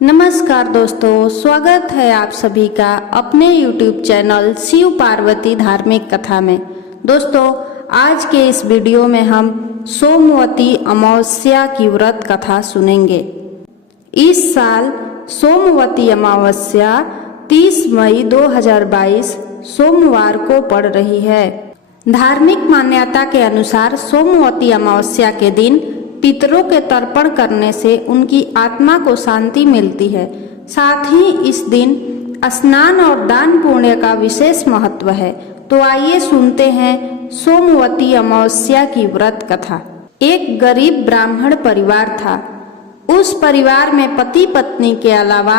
नमस्कार दोस्तों, स्वागत है आप सभी का अपने YouTube चैनल शिव पार्वती धार्मिक कथा में। दोस्तों, आज के इस वीडियो में हम सोमवती अमावस्या की व्रत कथा सुनेंगे। इस साल सोमवती अमावस्या 30 मई 2022 सोमवार को पड़ रही है। धार्मिक मान्यता के अनुसार सोमवती अमावस्या के दिन पितरों के तर्पण करने से उनकी आत्मा को शांति मिलती है। साथ ही इस दिन स्नान और दान पुण्य का विशेष महत्व है। तो आइए सुनते हैं सोमवती अमावस्या की व्रत कथा। एक गरीब ब्राह्मण परिवार था। उस परिवार में पति पत्नी के अलावा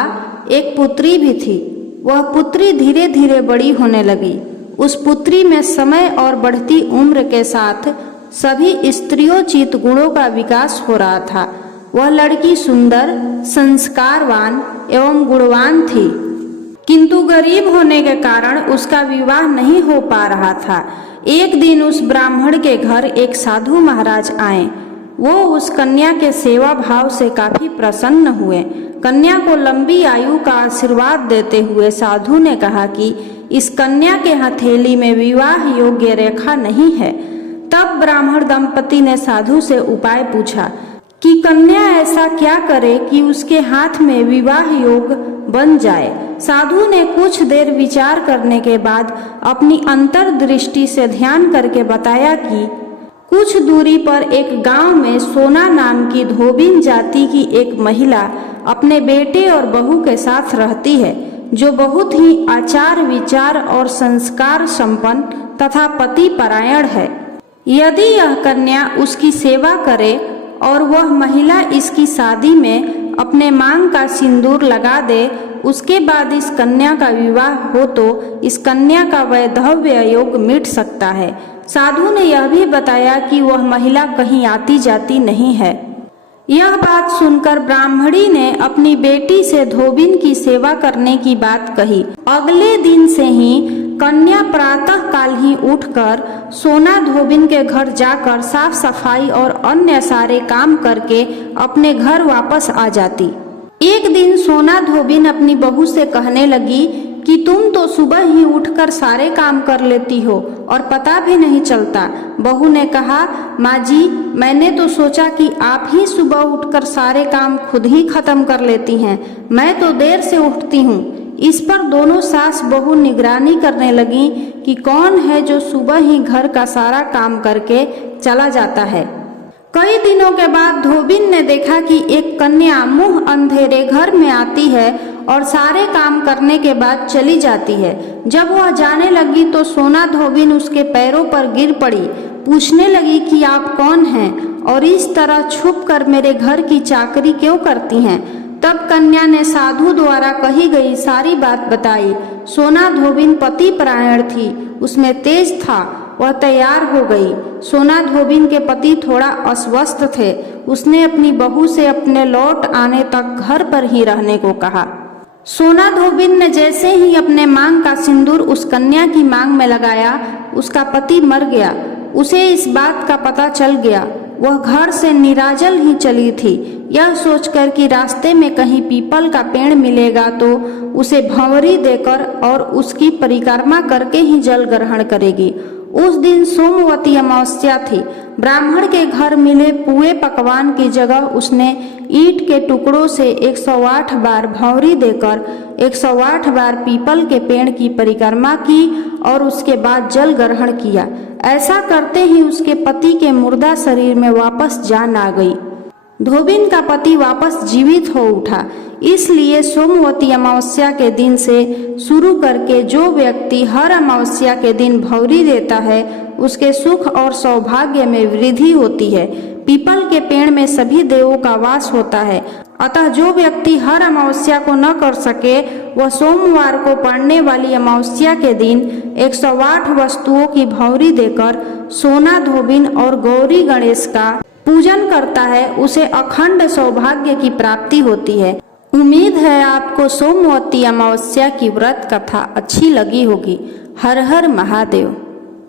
एक पुत्री भी थी। वह पुत्री धीरे धीरे बड़ी होने लगी। उस पुत्री में समय और बढ़ती उम्र के साथ सभी स्त्रियोचित गुणों का विकास हो रहा था। वह लड़की सुंदर, संस्कारवान एवं गुणवान थी, किंतु गरीब होने के कारण उसका विवाह नहीं हो पा रहा था। एक दिन उस ब्राह्मण के घर एक साधु महाराज आए। वो उस कन्या के सेवा भाव से काफी प्रसन्न हुए। कन्या को लंबी आयु का आशीर्वाद देते हुए साधु ने कहा कि इस कन्या के हथेली में विवाह योग्य रेखा नहीं है। तब ब्राह्मण दंपति ने साधु से उपाय पूछा कि कन्या ऐसा क्या करे कि उसके हाथ में विवाह योग बन जाए। साधु ने कुछ देर विचार करने के बाद अपनी अंतर्दृष्टि से ध्यान करके बताया कि कुछ दूरी पर एक गांव में सोना नाम की धोबिन जाति की एक महिला अपने बेटे और बहू के साथ रहती है, जो बहुत ही आचार विचार और संस्कार संपन्न तथा पति परायण है। यदि यह कन्या उसकी सेवा करे और वह महिला इसकी शादी में अपने मांग का सिंदूर लगा दे, उसके बाद इस कन्या का विवाह हो तो इस कन्या का वैधव्य योग मिट सकता है। साधु ने यह भी बताया कि वह महिला कहीं आती जाती नहीं है। यह बात सुनकर ब्राह्मणी ने अपनी बेटी से धोबिन की सेवा करने की बात कही। अगले दिन से ही कन्या प्रातः काल ही उठकर सोना धोबिन के घर जाकर साफ सफाई और अन्य सारे काम करके अपने घर वापस आ जाती। एक दिन सोना धोबिन अपनी बहू से कहने लगी कि तुम तो सुबह ही उठकर सारे काम कर लेती हो और पता भी नहीं चलता। बहू ने कहा, माँ जी, मैंने तो सोचा कि आप ही सुबह उठकर सारे काम खुद ही खत्म कर लेती हैं। मैं तो देर से उठती हूँ। इस पर दोनों सास बहू निगरानी करने लगी कि कौन है जो सुबह ही घर का सारा काम करके चला जाता है। कई दिनों के बाद धोबिन ने देखा कि एक कन्या मुंह अंधेरे घर में आती है और सारे काम करने के बाद चली जाती है। जब वह जाने लगी तो सोना धोबिन उसके पैरों पर गिर पड़ी। पूछने लगी कि आप कौन हैं और इस तरह छुप कर मेरे घर की चाकरी क्यों करती हैं। तब कन्या ने साधु द्वारा कही गई सारी बात बताई। सोना धोबिन पति परायण थी, उसमें तेज था। वह तैयार हो गई। सोना धोबिन के पति थोड़ा अस्वस्थ थे। उसने अपनी बहू से अपने लौट आने तक घर पर ही रहने को कहा। सोना धोबिन ने जैसे ही अपने मांग का सिंदूर उस कन्या की मांग में लगाया, उसका पति मर गया। उसे इस बात का पता चल गया। वह घर से निराजल ही चली थी। यह सोचकर कि रास्ते में कहीं पीपल का पेड़ मिलेगा तो उसे भंवरी देकर और उसकी परिक्रमा करके ही जल ग्रहण करेगी। उस दिन सोमवती अमावस्या थी। ब्राह्मण के घर मिले पुए पकवान की जगह उसने ईंट के टुकड़ों से 108 बार भंवरी देकर 108 बार पीपल के पेड़ की परिक्रमा की और उसके बाद जल ग्रहण किया। ऐसा करते ही उसके पति के मुर्दा शरीर में वापस जान आ गई। धोबिन का पति वापस जीवित हो उठा। इसलिए सोमवती अमावस्या के दिन से शुरू करके जो व्यक्ति हर अमावस्या के दिन भंवरी देता है, उसके सुख और सौभाग्य में वृद्धि होती है। पीपल के पेड़ में सभी देवों का वास होता है। अतः जो व्यक्ति हर अमावस्या को न कर सके, वह सोमवार को पड़ने वाली अमावस्या के दिन 108 वस्तुओं की भंवरी देकर सोना धोबिन और गौरी गणेश का पूजन करता है, उसे अखंड सौभाग्य की प्राप्ति होती है। उम्मीद है आपको सोमवती अमावस्या की व्रत कथा अच्छी लगी होगी। हर हर महादेव।